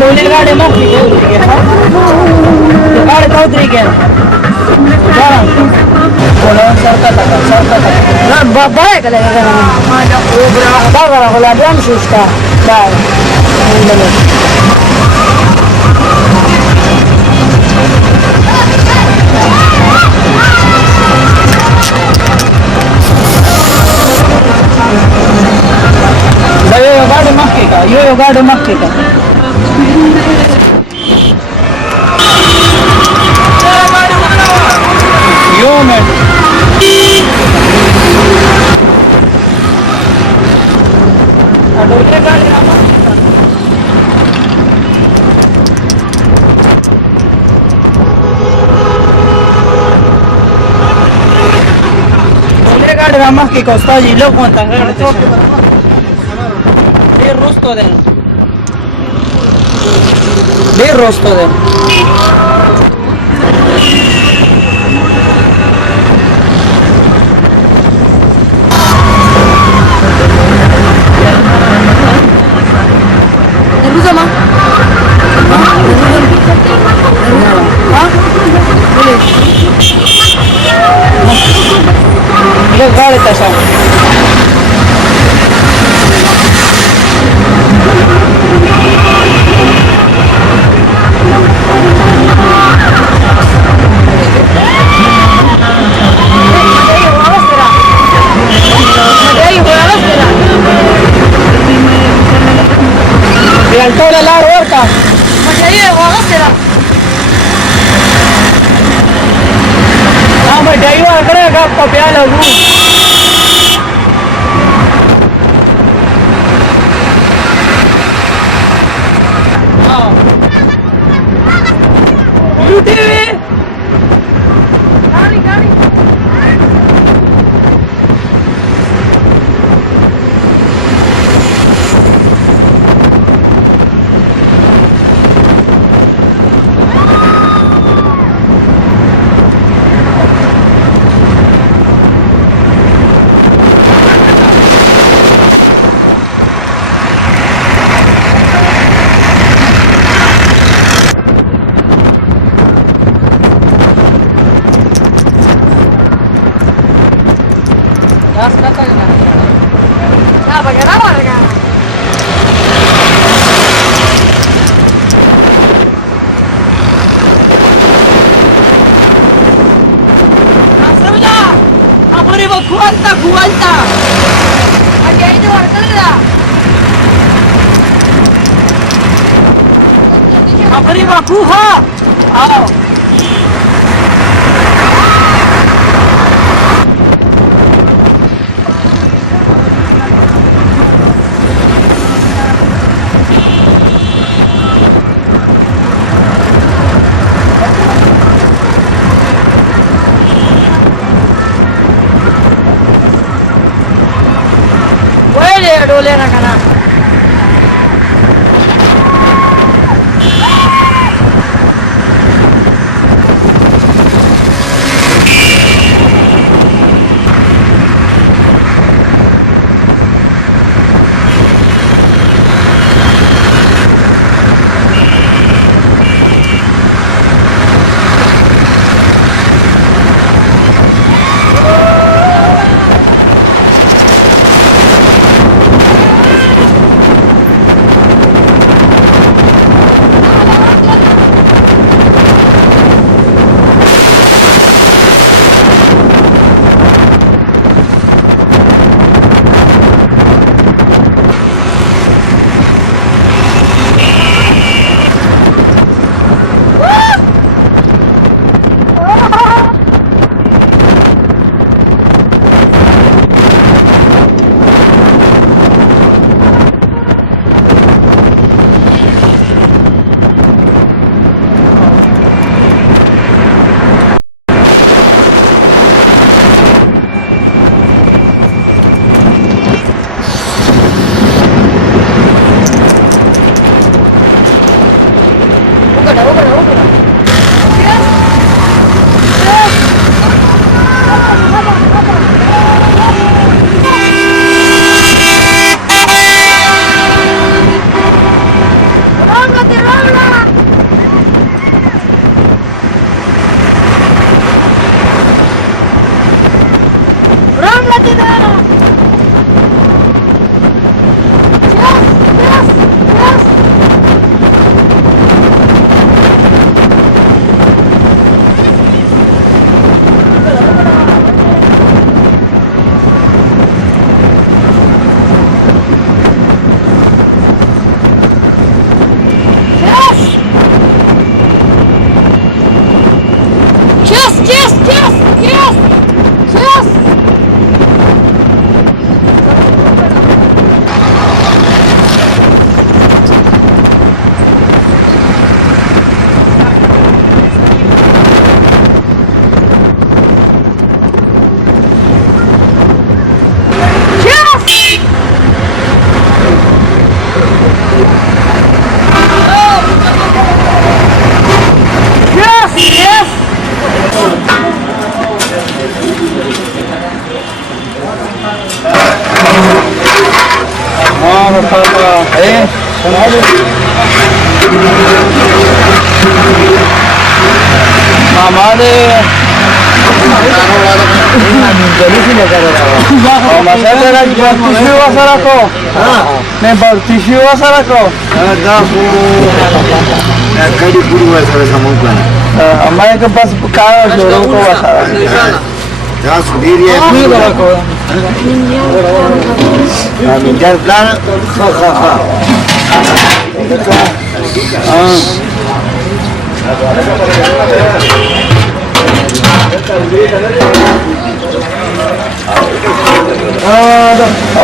डोले गाडी मोठी उतरी गया गाडी का उतरी गया Baik kalau kalau ada yang susah, baik. Yo gaada makkeka. Yo man. Ramah che costa di lo quanta il rosto del rosto del Nervusama? Gale tasa. Altura la horca. Driver करेगा आपका प्यार लगू Kuanta. Ada ini warga dah. Apa ni baku ha? Aw. डोले रखना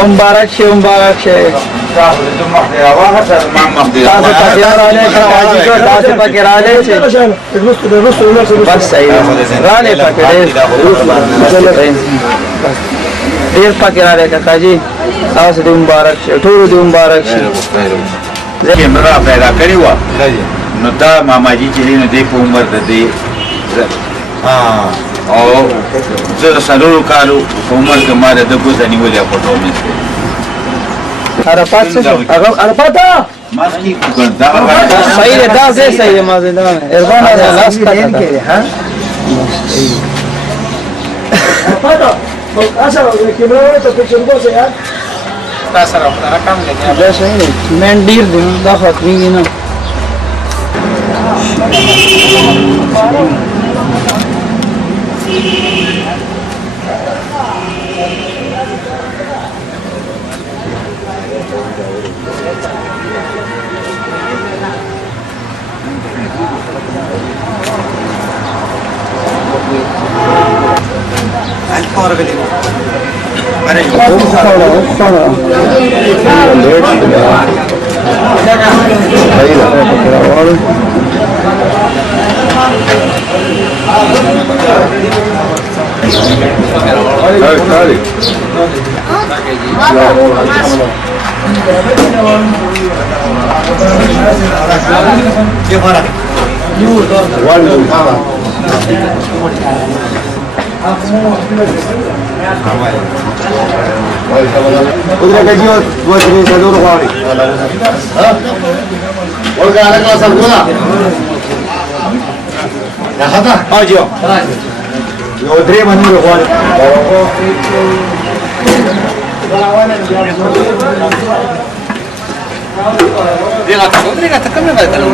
مبارک شه مبارک شه تاسو پکې راغلی تاسو پکې راغلی بس صحیح راغلی پکې ډېر پکې راغلی کاکا جي تاسو دې مبارک شه ټولو دې مبارک شه کیمرا پیدا کړې وه نو دا ماماجي چې دی نو دی په عمر د دی او زه د څلورو کالو په عمر کې ما د ده ګوزه نیولې په ټولنیز کې عرفات څه شو عرفات صحیح دی دا ځای صحیح دی ما زنده ارغان دا لاس کاټه دا صحیح دی مین ډیر دی دا ختمیږي نه Udah gaji buat ini seluruh hari. Olga ada kelas aku lah. Ya kata? Oh jo. Yo dre manu hari. Dia kata kami nggak tahu.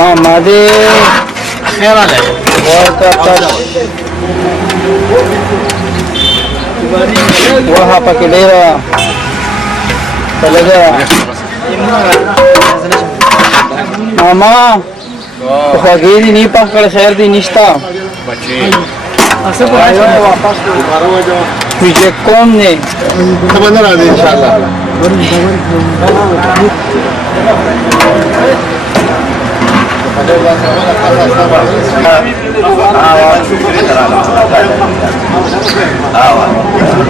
Mama deh. Heran ya. وها پکې ډېره لږه ماما خوږې دي نه پخ کړه خیر دي نشته ویجه کوم نه Teman ada insyaallah.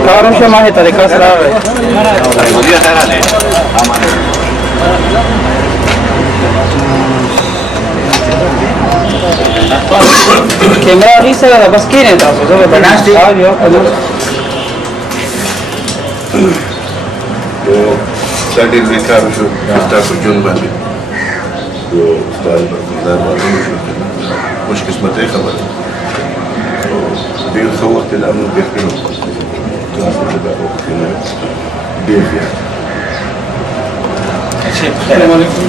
کارم شما هی طریقه سره راغی کیمرا هی سره ده بس کینې تاسو زه به ناشتي Sadin bekar şu taassub junban bi yo ustad barkazar marhum şu مش قسمت ايه خبر دي صوت الامن بيحكموا تاسو اللي بقى هنا دي يعني السلام عليكم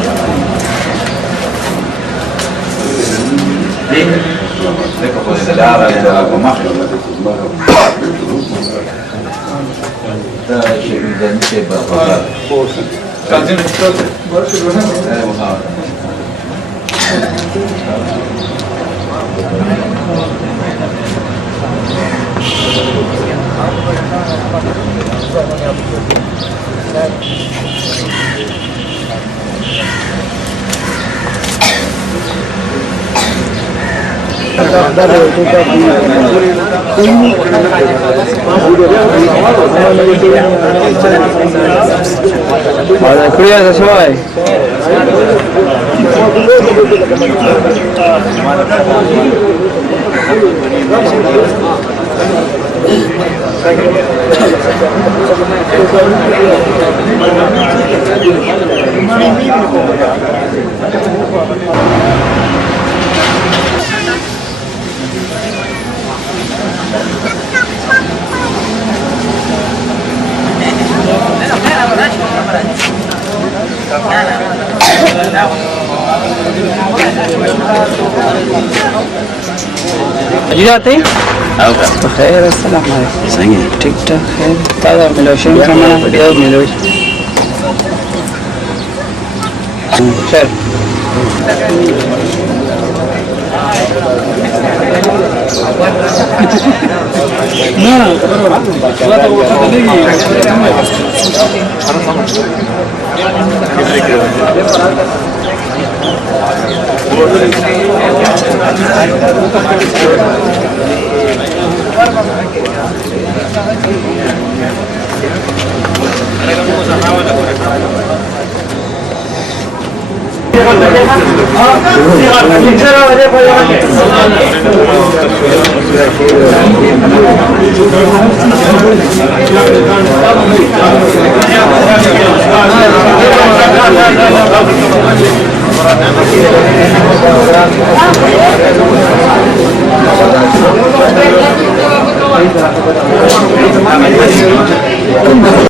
কুড়ি আছে সবাই जी जाते हैं तो खैर अस्सलाम वालेकुम सही ठीक ठाक है ताज़ा मिलोशन खाना बिया मिलोश खैर